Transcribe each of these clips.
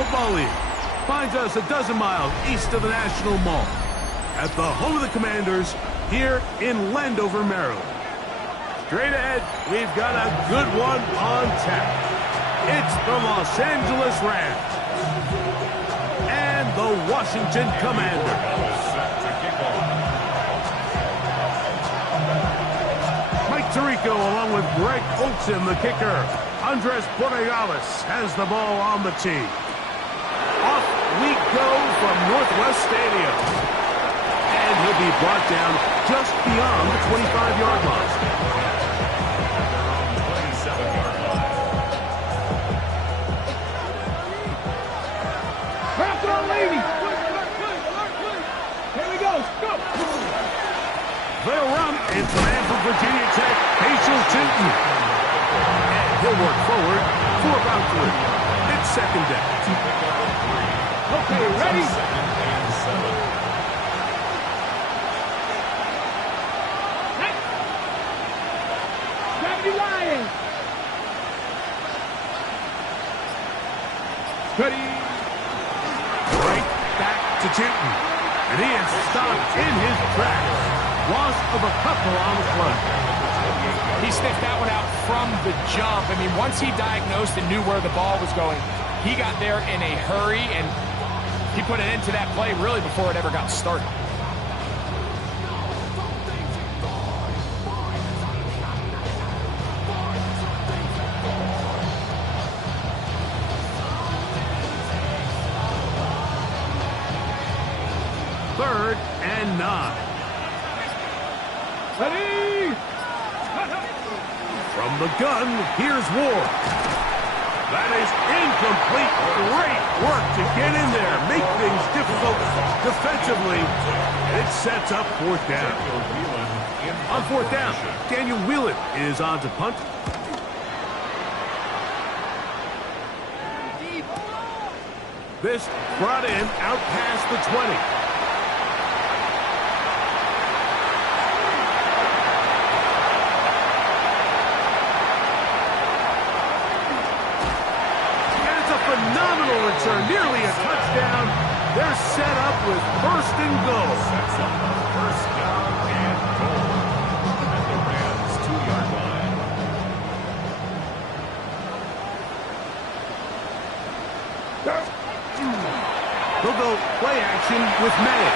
Football League finds us a dozen miles east of the National Mall at the home of the Commanders here in Landover, Maryland. Straight ahead, we've got a good one on tap. It's the Los Angeles Rams and the Washington Commanders. Mike Tirico along with Greg Olsen, the kicker. Andres Borregales has the ball on the tee. Off we go from Northwest Stadium. And he'll be brought down just beyond the 25-yard line. Back on, lady. Here we go. Go. They'll run. It's the man from Virginia Tech, Hazel Tinton. And he'll work forward for about 3. It's second down. Okay, ready? Grab the lion. Ready? Right back to Tinton. And he is stopped in his tracks. Loss of a couple on the play. He sniffed that one out from the jump. I mean, once he diagnosed and knew where the ball was going, he got there in a hurry, and he put an end to that play really before it ever got started. Third and 9. Ready? From the gun, here's Ward. That is incomplete. Great work to get in there, make things difficult defensively. It sets up 4th down. On 4th down, Daniel Whelan is on to punt. This brought in out past the 20. Phenomenal return, nearly a touchdown. They're set up with 1st and goal. Sets up first down and goal at the Rams' 2-yard line. They'll go play action with May.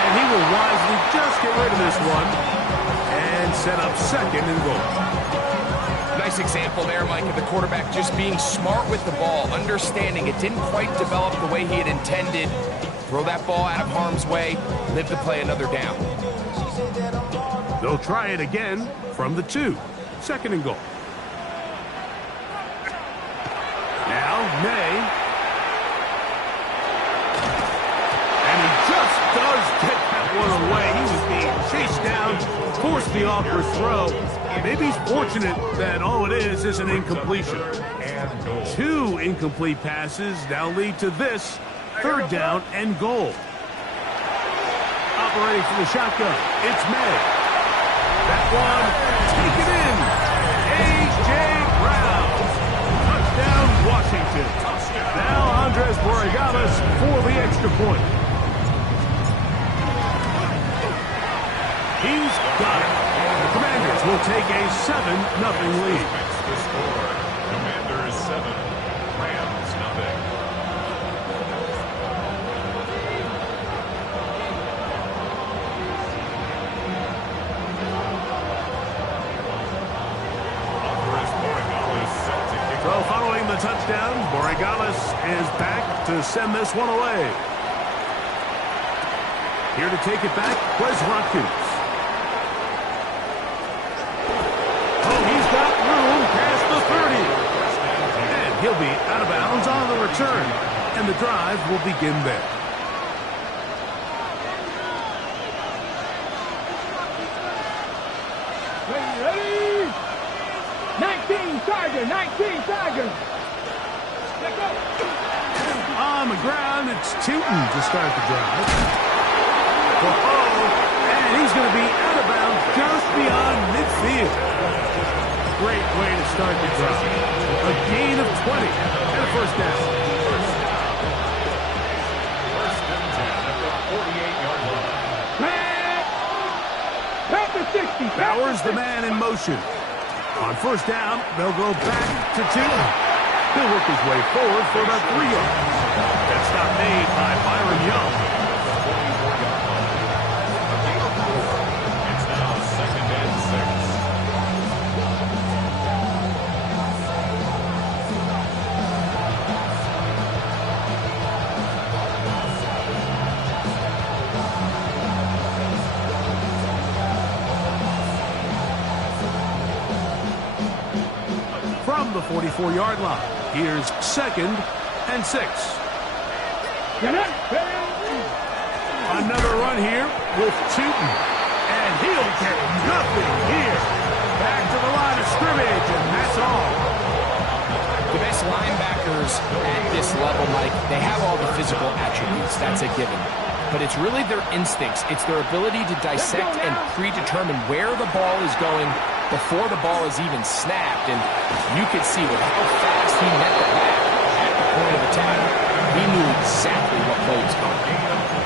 And he will wisely just get rid of this one and set up 2nd and goal. Nice example there, Mike, of the quarterback just being smart with the ball, understanding it didn't quite develop the way he had intended. Throw that ball out of harm's way, live to play another down. They'll try it again from the 2. 2nd and goal. Now, May. And he just does get that one away. He was being chased down, forced the awkward throw. Maybe he's fortunate that all it is an incompletion. 2 incomplete passes now lead to this 3rd down and goal. Operating from the shotgun, it's May. That one, taken in. A.J. Brown. Touchdown, Washington. Now Andres Borregales for the extra point. He's got it. The Commanders will take a 7-0 lead. The score, Commanders 7, Rams 0. So following the touchdown, Borregales is back to send this one away. Here to take it back, Wes Rodkins. He'll be out of bounds on the return, and the drive will begin there. Ready? 19 Tiger, 19 Tiger. Let's go. On the ground, it's Tinton to start the drive. And he's going to be out of bounds just beyond midfield. Great way to start the drive. A gain of 20. first down. First and 10 at the 48-yard line. Back to 60. Bowers the man in motion. On first down, they'll go back to 2. He'll work his way forward for about 3 yards. That stop made by Byron Young. 44-yard line. A gain of 4. It's now second and 6. From the 44-yard line, here's second and 6. Another run here with Tootin. And he'll get nothing here. Back to the line of scrimmage, and that's all. The best linebackers at this level, Mike, they have all the physical attributes. That's a given. But it's really their instincts. It's their ability to dissect and predetermine where the ball is going before the ball is even snapped. And you can see with how fast he met the back at the point of attack, he knew exactly what play was coming.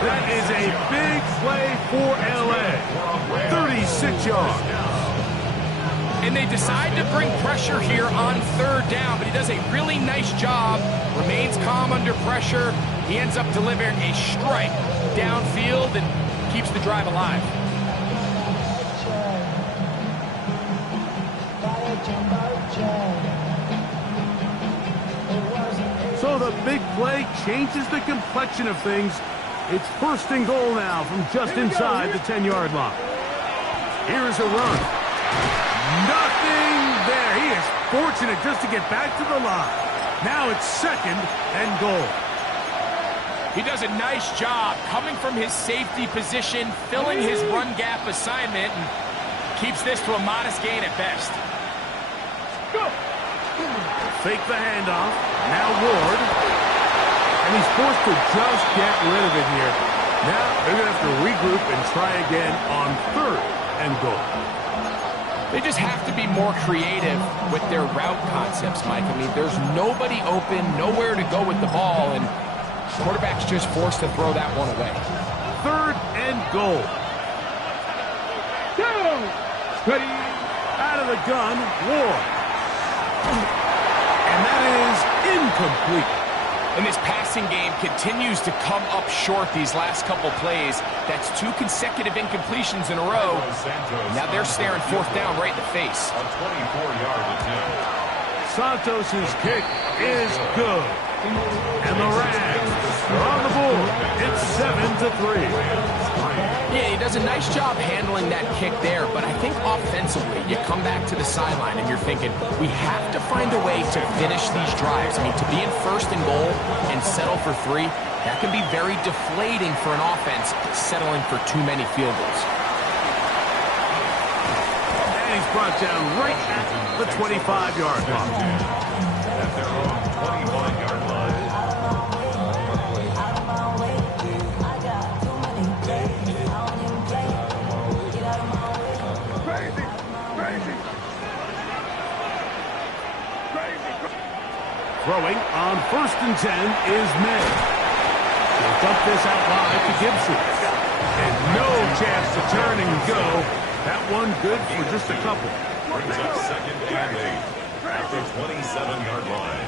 That is a big play for L.A. 36 yards. And they decide to bring pressure here on third down, but he does a really nice job, remains calm under pressure. He ends up delivering a strike downfield and keeps the drive alive. So the big play changes the complexion of things. It's first and goal now from just inside the 10-yard line. Here's a run. Nothing there. He is fortunate just to get back to the line. Now it's second and goal. He does a nice job coming from his safety position, filling his run gap assignment, and keeps this to a modest gain at best. Fake the handoff. Now Ward. And he's forced to just get rid of it here. Now they're going to have to regroup and try again on third and goal. They just have to be more creative with their route concepts, Mike. I mean, there's nobody open, nowhere to go with the ball, and quarterback's just forced to throw that one away. Third and goal. Ready. Out of the gun, Ward. And that is incomplete. And this passing game continues to come up short these last couple plays. That's 2 consecutive incompletions in a row. Now they're staring fourth down right in the face. A 24-yard attempt. Santos' kick is good. And the Rams are on the board. It's 7-3. Yeah, he does a nice job handling that kick there, but I think offensively, you come back to the sideline and you're thinking, we have to find a way to finish these drives. I mean, to be in first and goal and settle for 3, that can be very deflating for an offense settling for too many field goals. And he's brought down right at the 25-yard line. At their own 25-yard line. Throwing on first and 10 is May. He'll dump this out wide to Gibson. And no chance to turn and go. That one good for just a couple. Brings up second and 8 at the 27-yard line.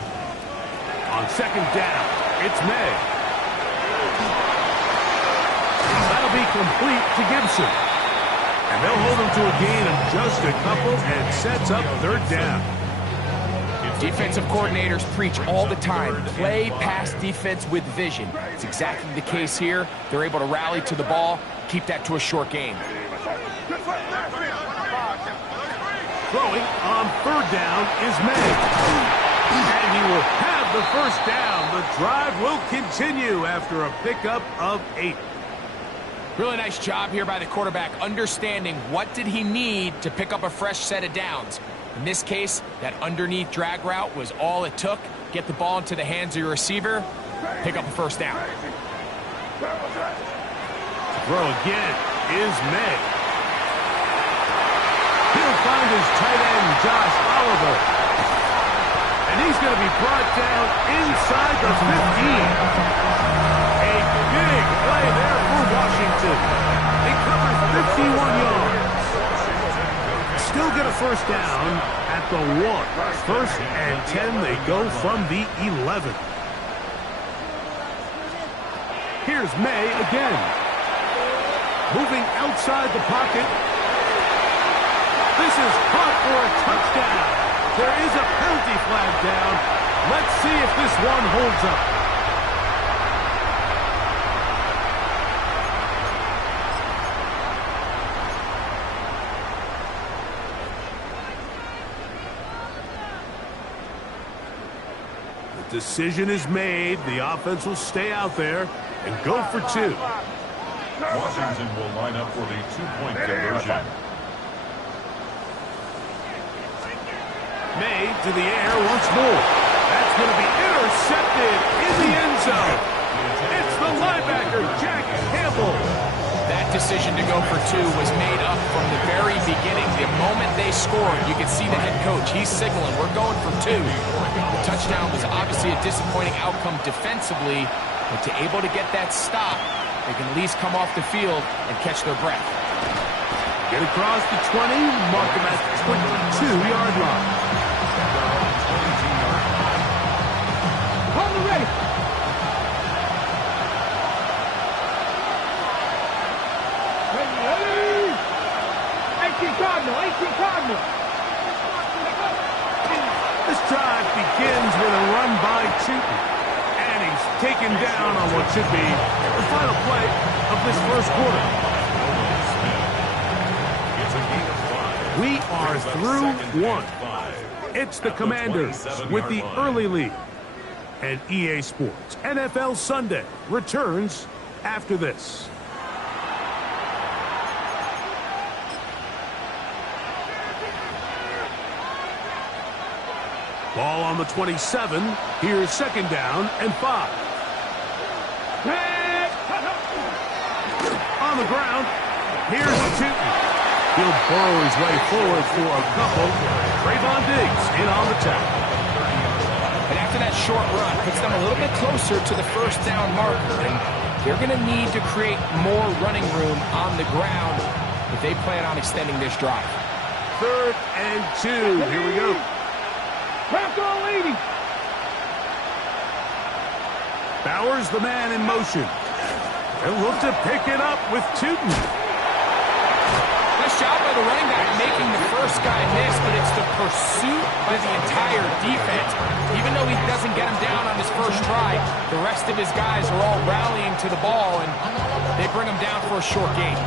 On second down, it's May. That'll be complete to Gibson. And they'll hold him to a gain of just a couple and sets up third down. Defensive coordinators preach all the time, play pass defense with vision. It's exactly the case here. They're able to rally to the ball, keep that to a short gain. Throwing on third down is May. And he will have the first down. The drive will continue after a pickup of 8. Really nice job here by the quarterback, understanding what did he need to pick up a fresh set of downs. In this case, that underneath drag route was all it took. Get the ball into the hands of your receiver, pick up a first down. Throw again is May. He'll find his tight end, Josh Oliver. And he's going to be brought down the 15. A big play there for Washington. They cover 51 yards. Still get a first down at the 1. First and 10, they go from the 11. Here's May again. Moving outside the pocket. This is caught for a touchdown. There is a penalty flag down. Let's see if this one holds up. The decision is made. The offense will stay out there and go for 2. Washington will line up for the 2-point conversion. May to the air once more. That's going to be intercepted in the end zone. It's the linebacker, Jack Campbell. That decision to go for 2 was made up from the very beginning. The moment they scored, you could see the head coach. He's signaling, we're going for 2. The touchdown was obviously a disappointing outcome defensively, but to able to get that stop, they can at least come off the field and catch their breath. Get across the 20, mark them at the 22-yard line. Hold it ready. Ready. 18 Cardinal. This drive begins with a run by Tootin. And he's taken down on what should be the final play of this first quarter. We are through 1. It's the Commanders with the early lead. And EA Sports NFL Sunday returns after this. Ball on the 27. Here's second down and 5. On the ground. Here's Tootin. He'll burrow his way forward for a couple. Trayvon Diggs in on the tackle. And after that short run, puts them a little bit closer to the first down marker. And they're going to need to create more running room on the ground if they plan on extending this drive. 3rd and 2. Here we go. Bronco leading. Bowers, the man in motion. They'll look to pick it up with Tootin. Nice job by the running back making the first guy miss, but it's the pursuit by the entire defense. Even though he doesn't get him down on his first try, the rest of his guys are all rallying to the ball, and they bring him down for a short gain.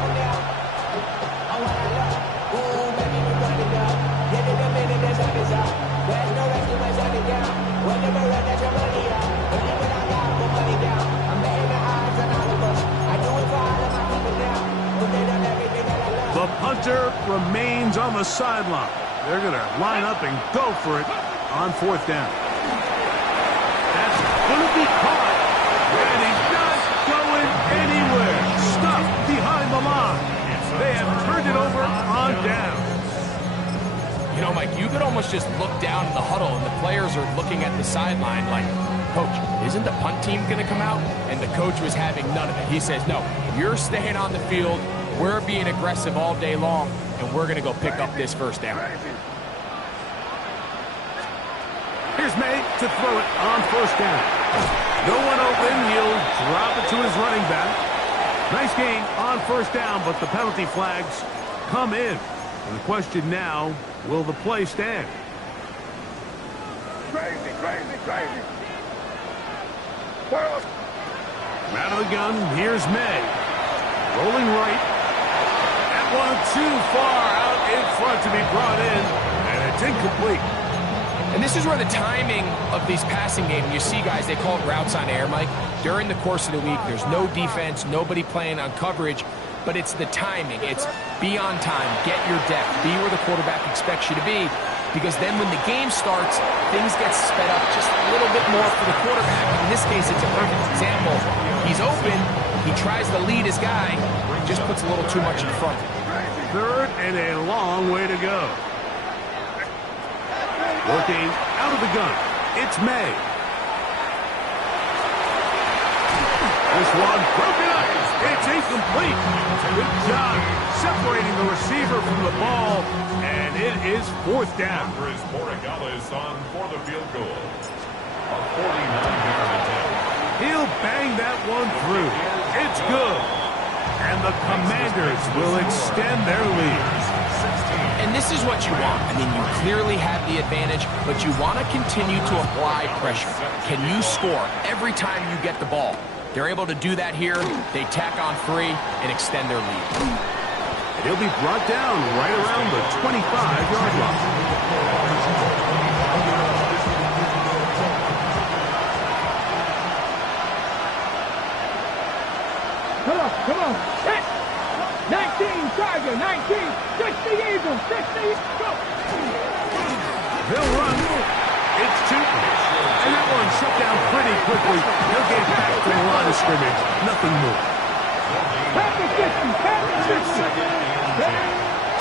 The punter remains on the sideline. They're going to line up and go for it on 4th down. That's going to be caught. And he's not going anywhere. Stuffed behind the line. They have turned it over on down. You know, Mike, you could almost just look down in the huddle, and the players are looking at the sideline like, Coach, isn't the punt team going to come out? And the coach was having none of it. He says, no, you're staying on the field. We're being aggressive all day long, and we're going to go pick up this first down. Here's May to throw it on 1st down. No one open. He'll drop it to his running back. Nice gain on 1st down, but the penalty flags come in. And the question now, will the play stand? Crazy. Out of the gun, here's May. Rolling right. That one too far out in front to be brought in, and it's incomplete. And this is where the timing of these passing games, you see guys, they call it routes on air, Mike. During the course of the week, there's no defense, nobody playing on coverage, but it's the timing. It's be on time, get your depth, be where the quarterback expects you to be, because then when the game starts, things get sped up just a little bit more for the quarterback. In this case, it's a perfect example. He's open, he tries to lead his guy, just puts a little too much in front. 3rd and a long way to go. Working out of the gun, it's May. This one broken up. It's incomplete. Good job separating the receiver from the ball, and it is fourth down. Andres Borregales on for the field goal. A 49-yard attempt. He'll bang that one through. It's good. And the Commanders will extend their lead. And this is what you want. I mean, you clearly have the advantage, but you want to continue to apply pressure. Can you score every time you get the ball? They're able to do that here. They tack on 3 and extend their lead. And he'll be brought down right around the 25-yard line. Come on. Hit. 19, Tiger, 19. 60 Eagles, 60. Go. They'll run. It's Tootin. And that one shut down pretty quickly. He'll get back to the line of scrimmage. Nothing more. Pass the 50. Pass the 50.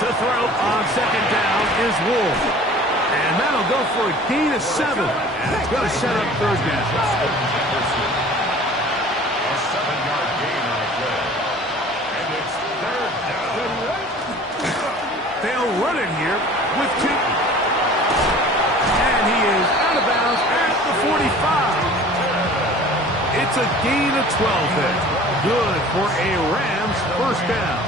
To throw on second down is Wolf. And that'll go for a gain of 7. And it's going to set up third down. A 7-yard gain on a play. And it's third down. They'll run it here with Tootin. And he is out of bounds at the 45. It's a gain of 12 there. Good for a Rams first down.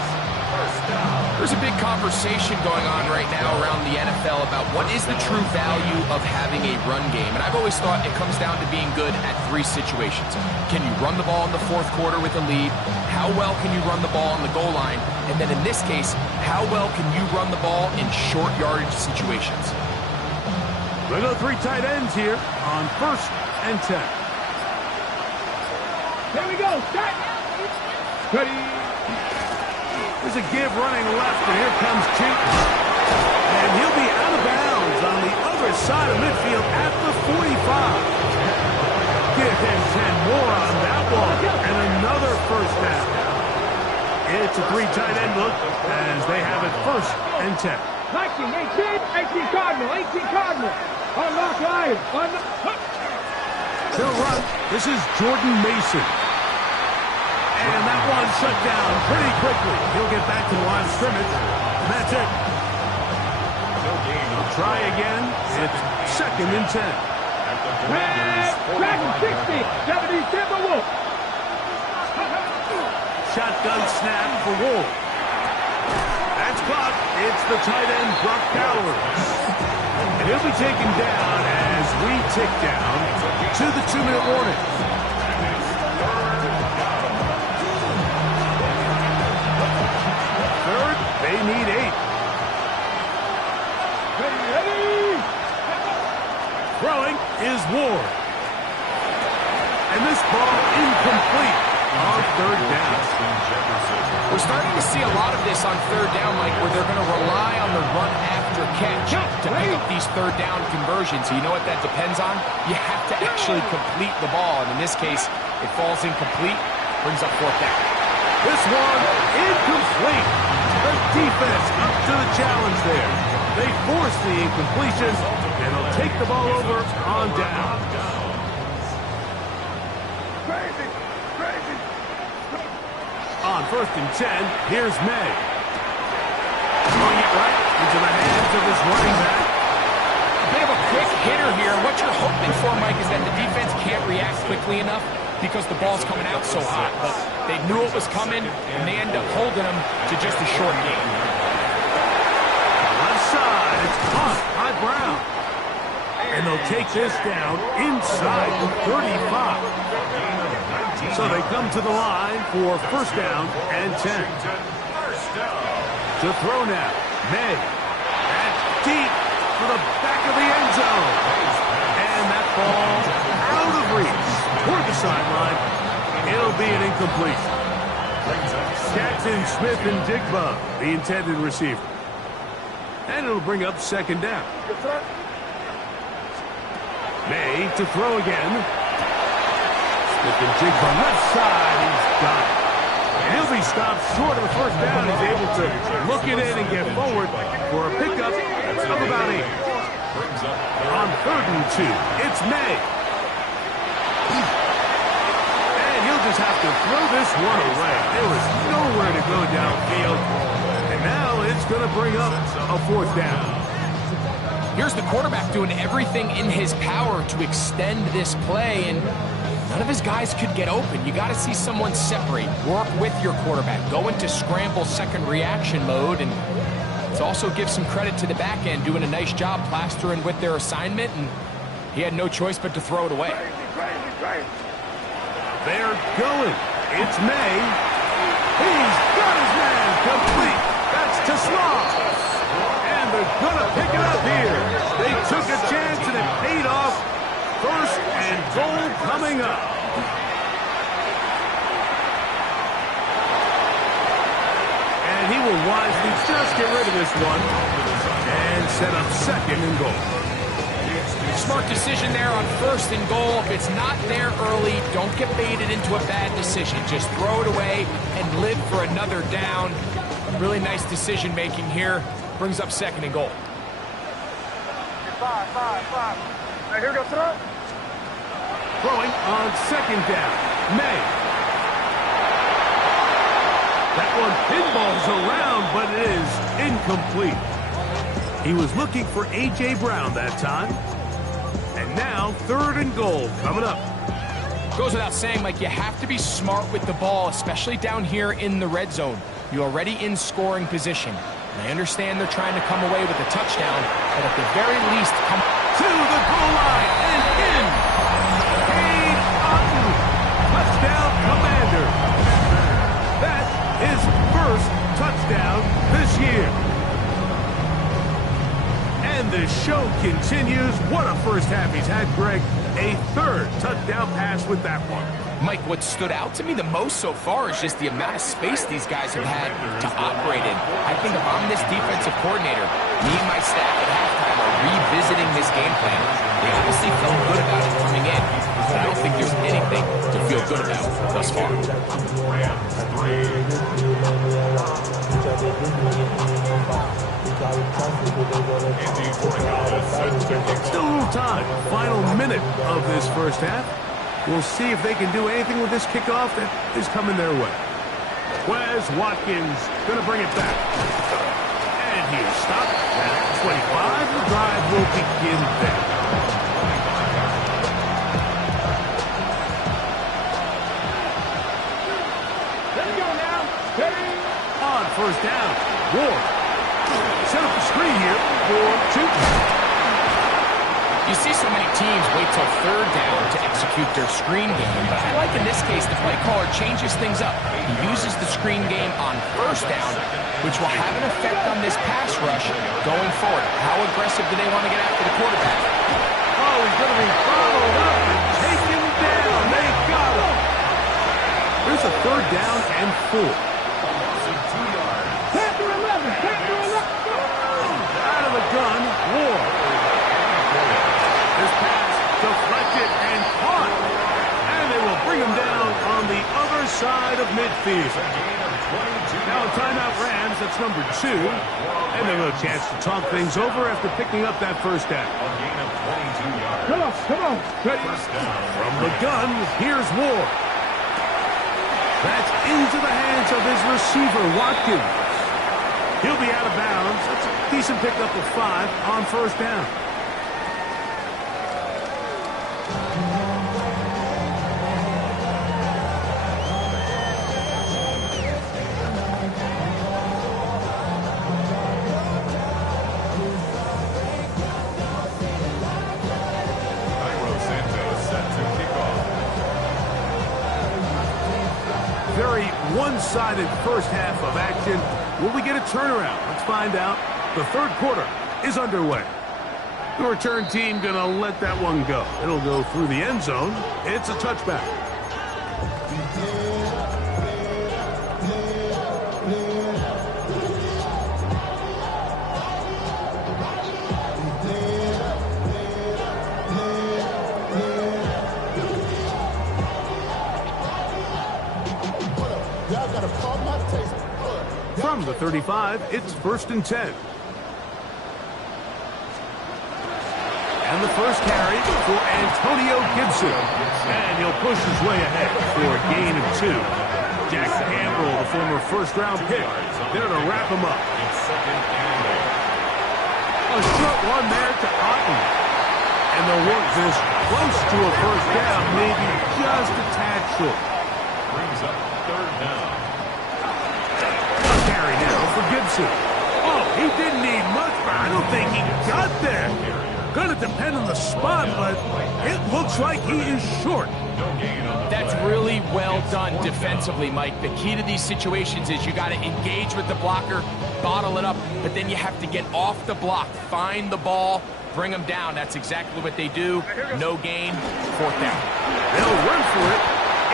There's a big conversation going on right now around the NFL about what is the true value of having a run game. And I've always thought it comes down to being good at 3 situations. Can you run the ball in the 4th quarter with a lead? How well can you run the ball on the goal line? And then in this case, how well can you run the ball in short yardage situations? We'll go 3 tight ends here on 1st and 10. Here we go. Set. Ready. There's a give running left, and here comes Tootin. And he'll be out of bounds on the other side of midfield at the 45. Give him 10 more on that one, and another first down. It's a 3 tight end look as they have it 1st and 10. 19, 18 Cardinal, 18 Cardinal. Unlock Lions. He'll run. This is Jordan Mason. And that one shut down pretty quickly. He'll get back to the line of scrimmage. And that's it. He'll try again. It's 2nd and 10. Dragon 60. 70 Timberwolf. Shotgun snap for Wolf. That's caught. It's the tight end, Brock Bowers. And he'll be taken down as we tick down to the 2-minute warning. Third, they need 8. Ready. Throwing is Ward. And this ball incomplete on 3rd down. We're starting to see a lot of this on 3rd down, Mike, where they're going to rely on the run after catch to pick up these 3rd down conversions. You know what that depends on? You have to actually complete the ball. And in this case, it falls incomplete, brings up 4th down. This one incomplete. The defense up to the challenge there. They force the incompletion, and they'll take the ball over on down. Crazy. On 1st and 10, here's May. Throwing it right into the hands of his running back. A bit of a quick hitter here. What you're hoping for, Mike, is that the defense can't react quickly enough because the ball's coming out so hot. But they knew it was coming, and they end up holding them to just a short gain. Left side, it's caught by Brown. And they'll take this down inside the 35. So they come to the line for 1st down and 10. To throw now, May. That's deep for the back of the end zone. And that ball out of reach toward the sideline. It'll be an incomplete. Jackson, Smith, and Digba, the intended receiver. And it'll bring up 2nd down. May to throw again. Smith and Digba left side. He's got it. And he'll be stopped short of the 1st down. He's able to look it in and get forward for a pickup of about 8. On 3rd and 2, it's May. And he'll just have to throw this one away. There was nowhere to go downfield. And now it's going to bring up a fourth down. Here's the quarterback doing everything in his power to extend this play, and none of his guys could get open. You got to see someone separate, work with your quarterback, go into scramble second reaction mode, and to also give some credit to the back end, doing a nice job plastering with their assignment, and he had no choice but to throw it away. They're going. It's May. He's got his man complete. That's to Slaw. And they're going to pick it up here. They took a chance and it paid off. First and goal coming up. And he will wisely just get rid of this one and set up second and goal. Smart decision there on first and goal. If it's not there early, don't get baited into a bad decision. Just throw it away and live for another down. Really nice decision making here. Brings up second and goal. Five. Right, here we go, throw. Throwing on second down. May. That one pinballs around, but it is incomplete. He was looking for A.J. Brown that time. And now third and goal coming up. Goes without saying, Mike, you have to be smart with the ball, especially down here in the red zone. You're already in scoring position. And I understand they're trying to come away with a touchdown, but at the very least, come to the goal line and in. Cade Otton, touchdown Commander. That's his first touchdown this year. And the show continues. What a first half he's had, Greg. A third touchdown pass with that one. Mike, what stood out to me the most so far is just the amount of space these guys have had to operate in. I think if I'm this defensive coordinator, me and my staff at halftime are revisiting this game plan. They obviously felt good about it coming in, but I don't think there's anything to feel good about thus far. Still a little time. Final minute of this first half. We'll see if they can do anything with this kickoff that is coming their way. Wes Watkins going to bring it back. And he's stopped at 25. The drive will begin there. Let it go now. Ready? On first down, Ward. Set up the screen here for two. You see so many teams wait till third down to execute their screen game, but I like in this case the play caller changes things up. He uses the screen game on first down, which will have an effect on this pass rush going forward. How aggressive do they want to get after the quarterback? Oh, he's going to be followed up and taken down. They got him. There's a third down and 4. 10 to 11. 10 to 11. Out of the gun, Ward. This pass deflected and caught. And they will bring him down on the other side of midfield. Now a timeout Rams, that's number 2. And they'll have a chance to talk things over after picking up that first down. Come on. Ready? From the gun, here's Ward. That's into the hands of his receiver, Watkins. He'll be out of bounds. That's a decent pickup of 5 on first down. Very one-sided first half of action. Will we get a turnaround? Let's find out. The third quarter is underway. The return team going to let that one go. It'll go through the end zone. It's a touchback. From the 35, it's 1st and 10. And on the first carry for Antonio Gibson. And he'll push his way ahead for a gain of 2. Jack Campbell, the former first-round pick, there to wrap him up. A short one there to Otten. And they'll work this close to a first down, maybe just a tad short. Brings up 3rd down. A carry now for Gibson. Oh, he didn't need much, but I don't think he got there. Going to depend on the spot, but it looks like he is short. That's really well done defensively, Mike. The key to these situations is you got to engage with the blocker, bottle it up, but then you have to get off the block, find the ball, bring them down. That's exactly what they do. No gain, 4th down. They'll run for it.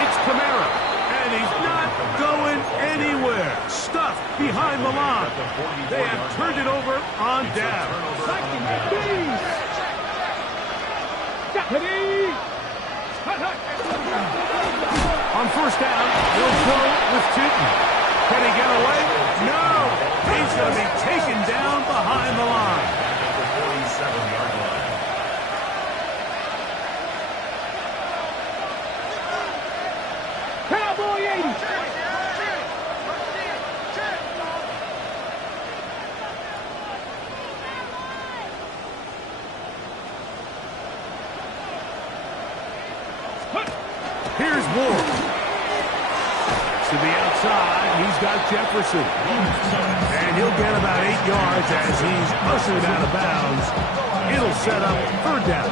It's Kamara, and he's not going anywhere. Stuffed behind the line. They have turned it over on down. On first down, he'll go with Tootin. Can he get away? No! He's going to be taken down behind the line. At the 47-yard line. Cowboy 80. Here's Ward. To the outside, he's got Jefferson. And he'll get about 8 yards as he's ushered out of bounds. It'll set up 3rd down.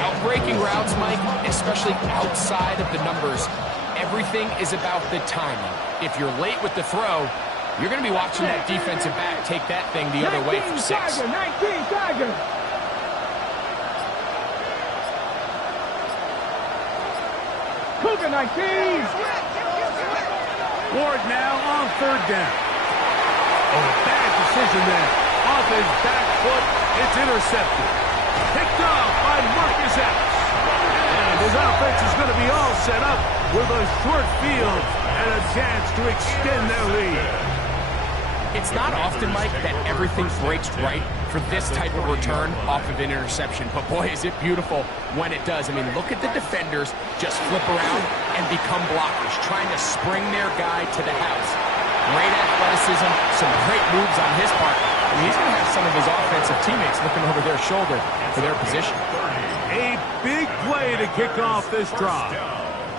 Outbreaking routes, Mike, especially outside of the numbers, everything is about the timing. If you're late with the throw, you're going to be watching that defensive back take that thing the other way for 6. 19 Tiger. Cougar 19. Ward now on 3rd down. Oh, a bad decision there. Off his back foot, it's intercepted. Picked off by Marcus Epps. And his offense is going to be all set up with a short field and a chance to extend their lead. It's not often, Mike, that everything breaks right for this type of return off of an interception. But boy, is it beautiful when it does. I mean, look at the defenders just flip around and become blockers, trying to spring their guy to the house. Great athleticism, some great moves on his part. I mean, he's going to have some of his offensive teammates looking over their shoulder for their position. A big play to kick off this drive.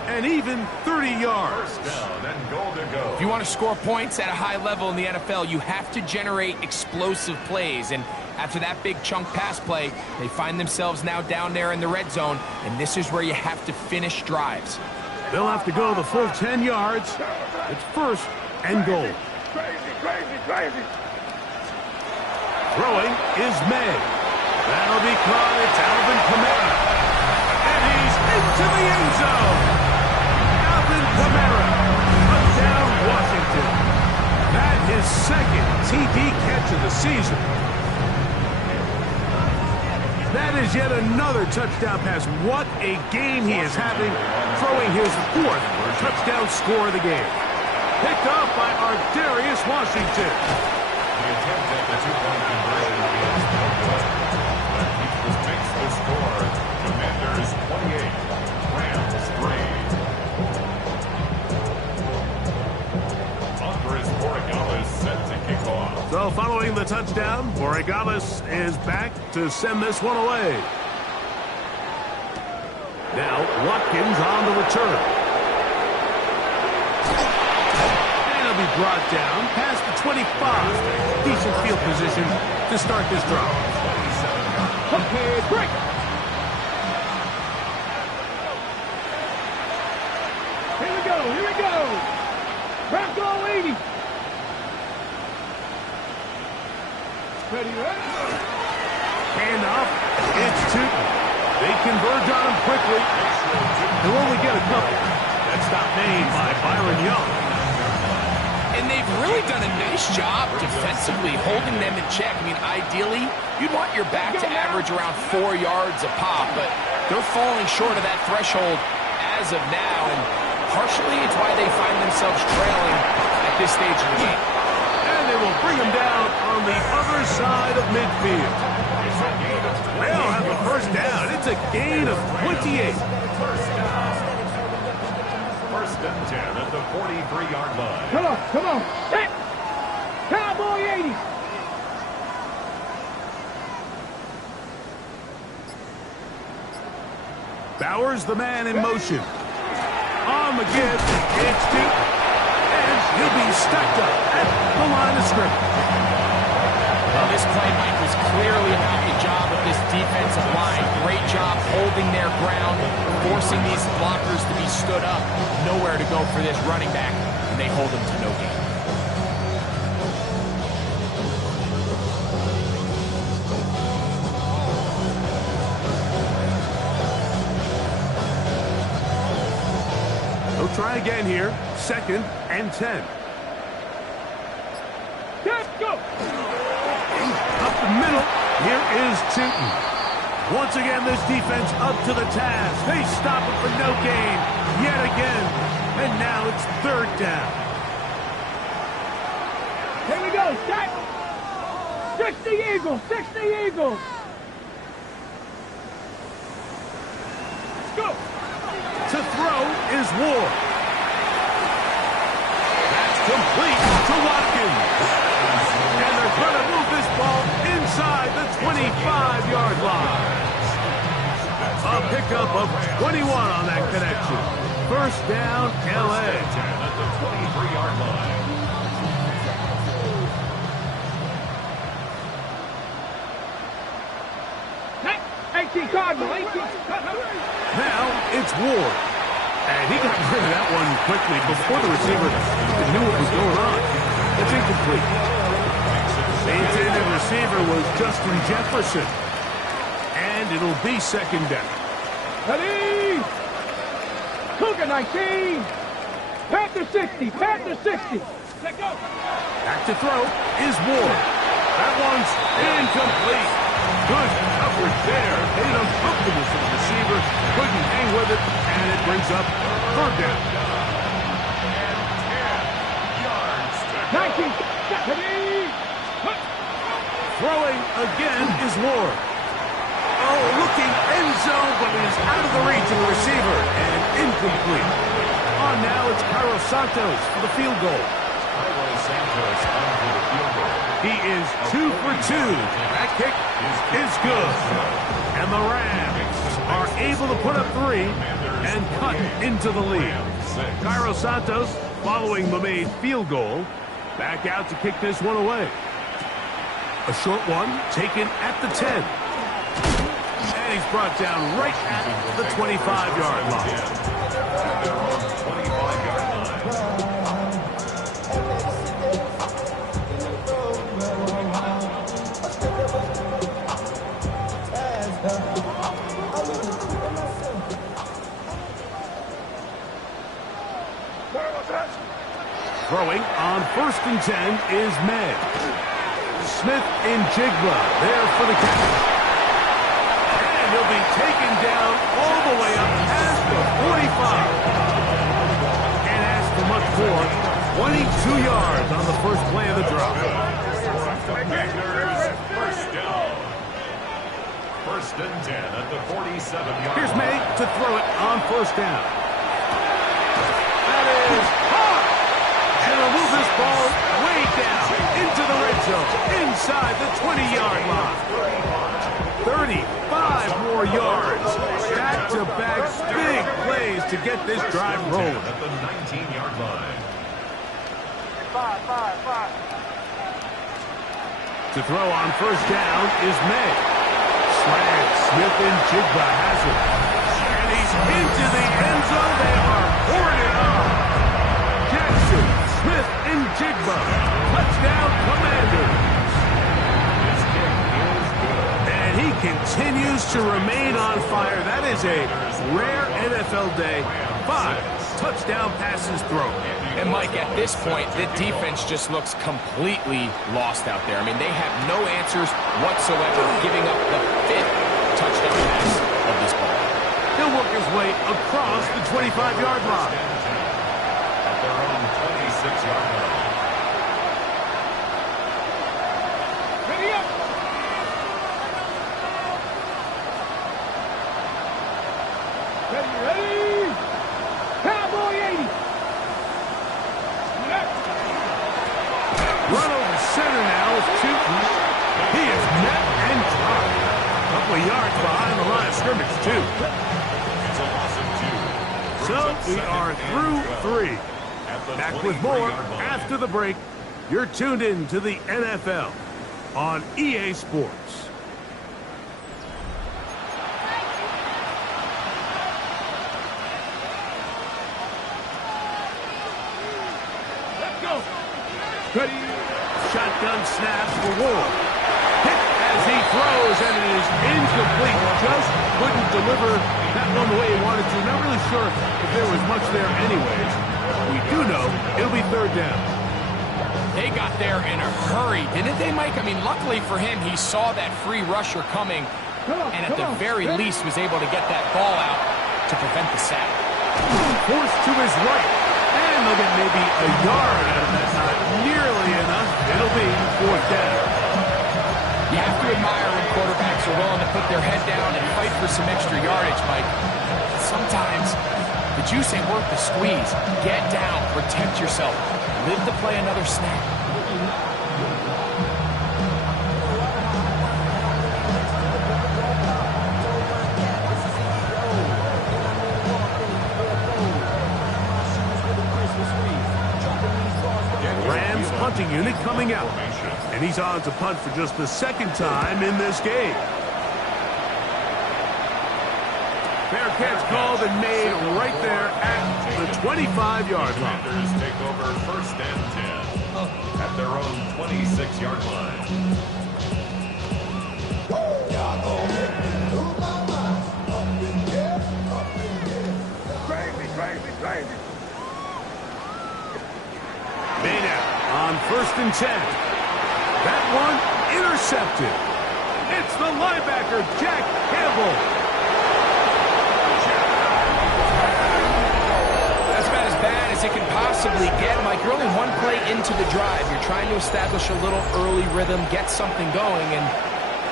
And even 30 yards. If you want to score points at a high level in the NFL, you have to generate explosive plays. And after that big chunk pass play, they find themselves now down there in the red zone. And this is where you have to finish drives. They'll have to go the full 10 yards. It's 1st and goal. Crazy. Throwing is May. That'll be caught. It's Alvin Kamara. And he's into the end zone. Alvin Kamara. Touchdown, Washington. That is 2nd TD catch of the season. That is yet another touchdown pass. What a game he is having, throwing his 4th touchdown score of the game. Picked off by Ardarius Washington. The attempt at the 2-point conversion is no good. But Eagles makes the score. Commanders 28, Rams 3. Andres Borregales set to kick off. So following the touchdown, Borregales is back to send this one away. Now Watkins on the return. Be brought down past the 25. Decent field position to start this drive. Okay, break. Here we go. Bronco 80. Ready, right? Handoff. It's Tootin. They converge on him quickly. They'll only get a couple. That stop made by Byron Young. And they've really done a nice job defensively holding them in check. I mean, ideally, you'd want your back to average around 4 yards a pop, but they're falling short of that threshold as of now, and partially it's why they find themselves trailing at this stage of the game. And they will bring him down on the other side of midfield. They'll have gain of 28. First down. First and 10 at the 43-yard line. Come on. Set. Cowboy 80. Bowers, the man in motion. On the give, it's deep. And he'll be stuck up at the line of scrimmage. Well, this play, Mike, was clearly about the job of this defensive line. Great job holding their ground, forcing these blockers to be stood up. Nowhere to go for this running back, and they hold him to no gain. He'll try again here. 2nd and 10. Let's go. Up the middle, here is Tootin. Once again, this defense up to the task. They stop it for no gain yet again. And now it's 3rd down. Here we go. Set. 60 Eagles. 60 Eagles. Let's go. To throw is Ward. That's complete to Watkins. And they're going to move this ball inside the 25-yard line. A pickup of 21 on that connection. First down, L.A. At the 23-yard line. Set. 18 Cardinal. 18. Now it's Ward. And he got rid of that one quickly before the receiver even knew what was going on. It's incomplete. The intended receiver was Justin Jefferson. And it'll be 2nd down. Ready. Cougar 19. Panther 60. Panther 60. Let go. Back to throw is Ward. That one's incomplete. Good coverage there. Made it uncomfortable for the receiver. Couldn't hang with it. And it brings up 3rd down. 19. Ready. Throwing again is Ward. Oh, looking end zone, but it is out of the reach of the receiver. And incomplete. On now, it's Cairo Santos for the field goal. Santos on for the field goal. He is 2 for 2. That kick is good. And the Rams are able to put up 3 and cut into the lead. Cairo Santos, following the made field goal, back out to kick this one away. A short one taken at the 10. And he's brought down right at the 25-yard line. 25-yard line. Throwing on 1st and 10 is May. Smith in Jigba there for the catch. And he'll be taken down all the way up past the 45. Can't ask for much more. 22 yards on the first play of the drop. First down. 1st and 10 at the 47-yard line. Here's May to throw it on 1st down. That is hard. And he'll move this ball way down into the red zone, inside the 20-yard line. 35 more yards. Back-to-back big plays to get this drive rolling. At the 19-yard line. 5. To throw on 1st down is May. Slant, Smith and Jigba has it. And he's into the end zone. They are pouring it on. Jackson, Smith, and Jigba. Touchdown, Commanders. This kick is good. And he continues to remain on fire. That is a rare NFL day. 5 touchdown passes thrown. And, Mike, at this point, the defense just looks completely lost out there. I mean, they have no answers whatsoever, giving up the 5th touchdown pass of this ball. He'll work his way across the 25-yard line. At their own 26-yard line. Ready up. goes to... He is met and dropped. A couple of yards behind the line of scrimmage, too. It's a loss of 2. So we are through 3. Back with more after the break. You're tuned in to the NFL on EA Sports. Let's go. Ready. Shotgun snap for Ward. Hit as he throws, and it is incomplete. Just couldn't deliver that one the way he wanted to. Not really sure if there was much there anyways. We do know it'll be 3rd down. They got there in a hurry, didn't they, Mike? I mean, luckily for him, he saw that free rusher coming, and at the very least was able to get that ball out to prevent the sack. Forced to his right, and they'll get maybe a yard out of that. Not nearly enough. It'll be 4th down. You have to admire when quarterbacks are willing to put their head down and fight for some extra yardage, Mike. Sometimes the juice ain't worth the squeeze. Get down, protect yourself, live to play another snap. Rams punting unit coming out. And he's on to punt for just the 2nd time in this game. Fair catch called and made right there at the 25-yard line. Commanders take over 1st and 10 at their own 26-yard line. Crazy. Maynard on 1st and 10. That one intercepted. It's the linebacker, Jack Campbell. That's about as bad as it can possibly get, Mike. You're only one play into the drive. You're trying to establish a little early rhythm, get something going, and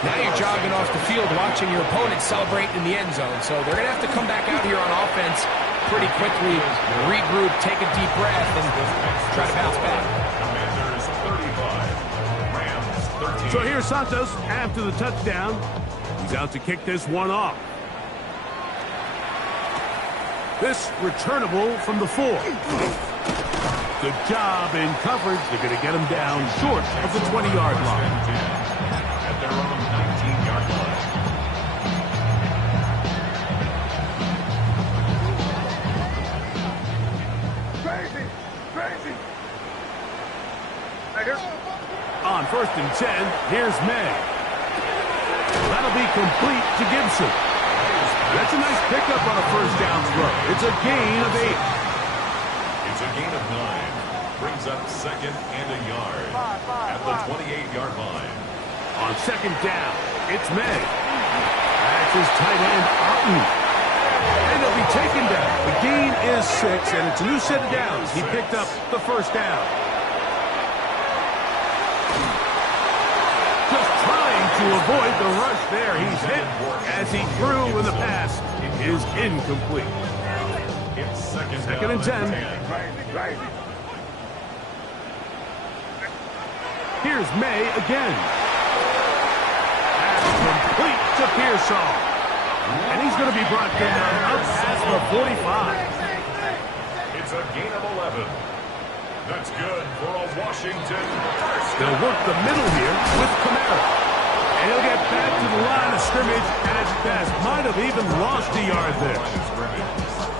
now you're jogging off the field watching your opponent celebrate in the end zone. So they're going to have to come back out here on offense pretty quickly, regroup, take a deep breath, and try to bounce back. Commanders 35, Rams 13. So here's Santos after the touchdown. He's out to kick this one off. This returnable from the 4. Good job in coverage. They're going to get him down short of the 20-yard line. At their own 19-yard line. Crazy. On 1st and 10, here's May. That'll be complete to Gibson. That's a nice pickup on a 1st down throw. It's a gain of 8. It's a gain of 9. Brings up 2nd and a yard at the 28-yard line. On 2nd down, it's May. That's his tight end, Otten. And he'll be taken down. The gain is 6, and it's a new set of downs. He picked up the 1st down. Just trying to avoid the rush there. He's hit as he threw, and the pass is incomplete. It's 2nd and 10. Here's May again. Pass complete to Pearsall. And he's going to be brought down up past the 45. It's a gain of 11. That's good for a Washington first. They'll work the middle here with Kamara. And he'll get back to the line of scrimmage as pass might have even lost a yard there.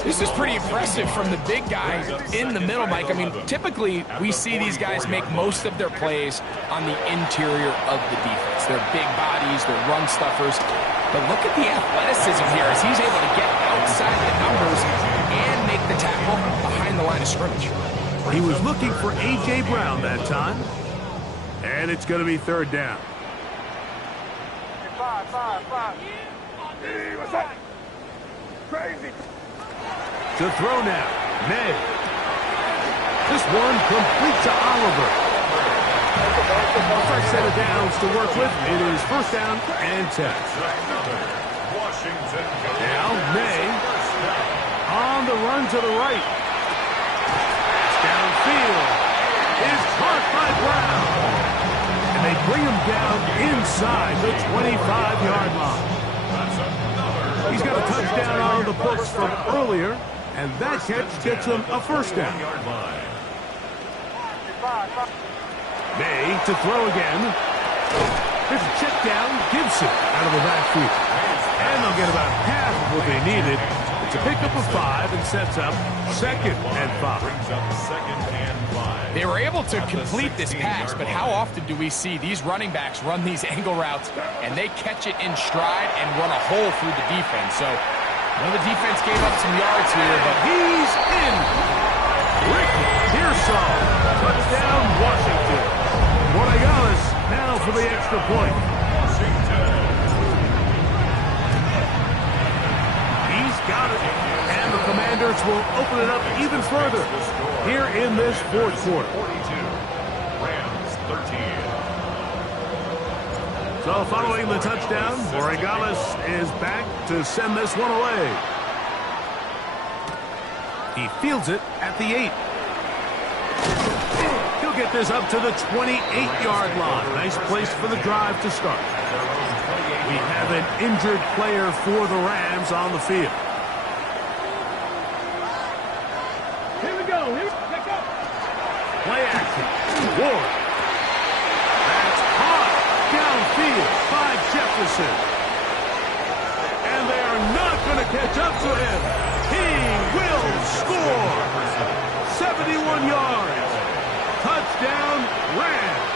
This is pretty impressive from the big guy in the middle, Mike. I mean, typically we see these guys make most of their plays on the interior of the defense. They're big bodies, they're run stuffers. But look at the athleticism here as he's able to get outside the numbers and make the tackle behind the line of scrimmage. He was looking for A.J. Brown that time. And it's going to be 3rd down. Five. Hey, what's up? Crazy. To throw now, May. This one complete to Oliver. First set of downs to work with. It is 1st down and 10. Washington. Now May on the run to the right. Pass downfield is caught by Brown. And they bring him down inside the 25-yard line. He's got a touchdown on the books from earlier, and that catch gets him a first down. May to throw again. Here's a check down. Gibson out of the backfield. And they'll get about half of what they needed. It's a pickup of 5 and sets up 2nd and 5. They were able to complete this pass, but how often do we see these running backs run these angle routes and they catch it in stride and run a hole through the defense? So, the defense gave up some yards here, but he's in. Ricky Pearsall. Touchdown, Washington. Morales now for the extra point. He's got it. And the Commanders will open it up even further here in this fourth quarter. 42. Rams 13. So following the touchdown, Morales is back to send this one away. He fields it at the 8. He'll get this up to the 28-yard line. Nice place for the drive to start. We have an injured player for the Rams on the field. Here we go. Pick up. Play action. Ward. That's caught downfield by Jefferson. And they are not going to catch up to him. He will score. 71 yards. Touchdown, Rams.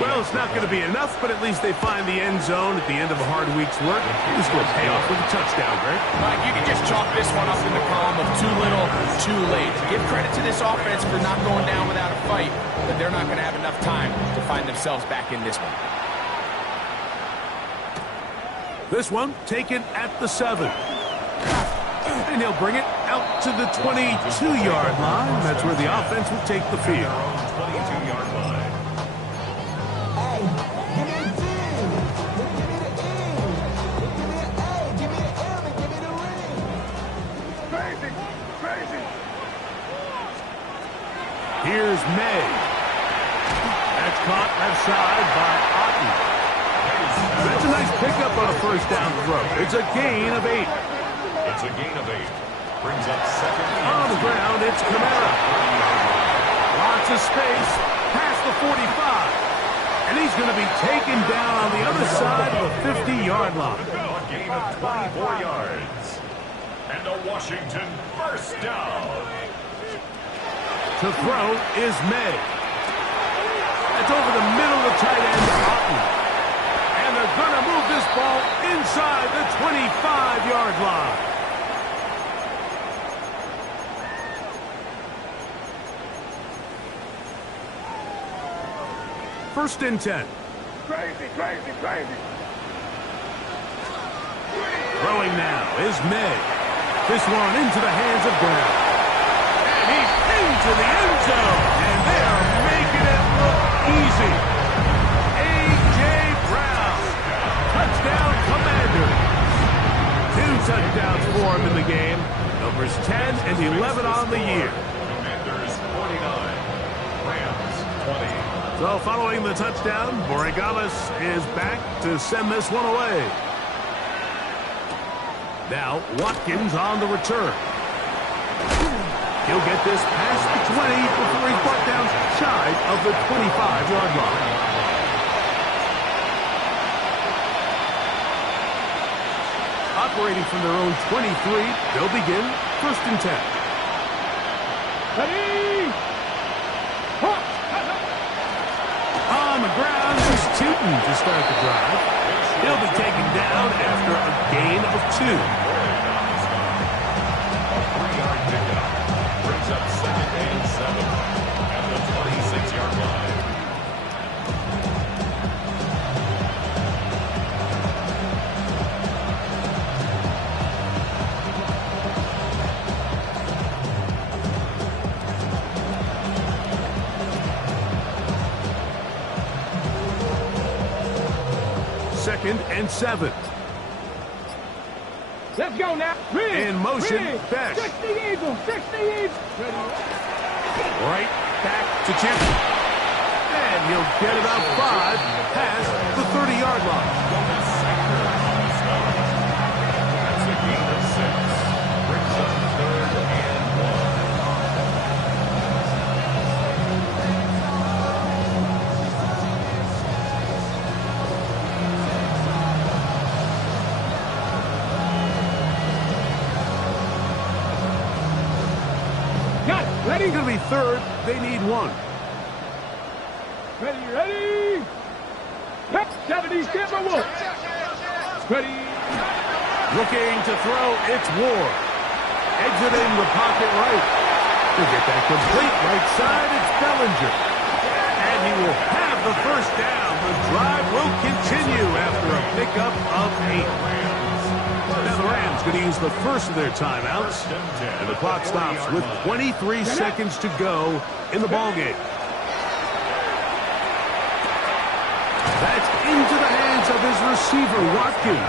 Well, it's not going to be enough, but at least they find the end zone at the end of a hard week's work. This will pay off with a touchdown, Greg. Mike, you can just chalk this one up in the column of too little, too late. Give credit to this offense for not going down without a fight, but they're not going to have enough time to find themselves back in this one. This one taken at the 7. And he'll bring it out to the 22-yard line. That's where the offense will take the field. 22-yard line. Here's May. That's caught left side by Otten. That's a nice pickup on a first down throw. It's a gain of 8. It's a gain of 8. Brings up 2nd on the ground, it's Kamara. Lots of space past the 45. And he's going to be taken down on the other side of the 50-yard line. A gain of 24 yards. And a Washington first down. To throw is May. That's over the middle of the tight end, Otten. And they're going to move this ball inside the 25-yard line. First and 10. Crazy. Throwing now is May. This one into the hands of Brown. And he's into the end zone. And they are making it look easy. A.J. Brown. Touchdown, Commanders. 2 touchdowns for him in the game. Numbers 10 and 11 on the year. Commanders 49. Rams 20. So following the touchdown, Borregales is back to send this one away. Now Watkins on the return. He'll get this past the 20 before he's brought down shy of the 25-yard line. Operating from their own 23, they'll begin first and 10. Ready? Hop. On the ground, he's tooting to start the drive. He'll be taken down after a gain of 2. A 3-yard pickup. Brings up 2nd and 7 at the 26-yard line. Second and 7. Let's go now. In motion, Besh. 60 Eagles. Right back to Chip. And he'll get about 5 past the 30-yard line. That's a gain of 6. Brings up 3rd and 1. Got it. Ready? It's going to be 3rd. They need 1. Ready? Yep, 70 Timberwolves. Ready? Looking to throw, it's Ward. Exiting the pocket right. To get that complete right side, it's Bellinger. And he will have the first down. The drive will continue after a pickup of 8. Now the Rams going to use the first of their timeouts. And the clock stops with 23 seconds to go in the ballgame. That's into the hands of his receiver, Watkins.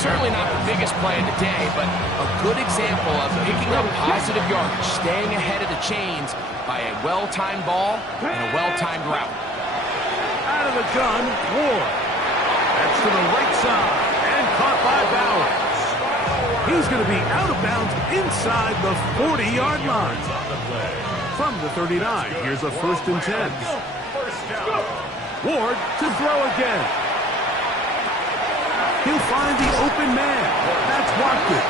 Certainly not the biggest play of the day, but a good example of picking up positive yardage, staying ahead of the chains by a well-timed ball and a well-timed route. Out of the gun, Ward. That's to the right side and caught by Bowers. He's going to be out of bounds inside the 40-yard line. From the 39, here's a 1st and 10. Ward to throw again. He'll find the open man. That's Watkins.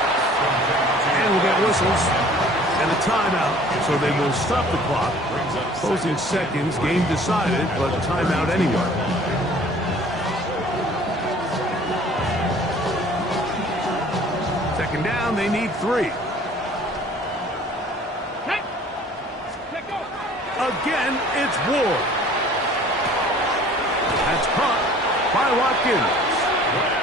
And we'll get whistles and a timeout, so they will stop the clock. Closing seconds, game decided, but timeout anyway. Second down, they need 3. Again, it's Ward. That's caught by Watkins.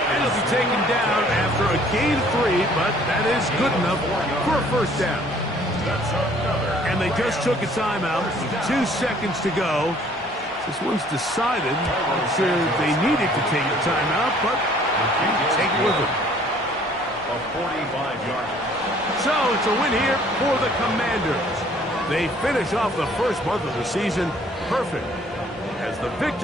And he'll be taken down after a gain of 3, but that is good enough for a first down. And they just took a timeout with 2 seconds to go. This one's decided. I'm sure they needed to take a timeout, but take it with them. A 45-yard. So it's a win here for the Commanders. They finish off the first month of the season perfect as the victor.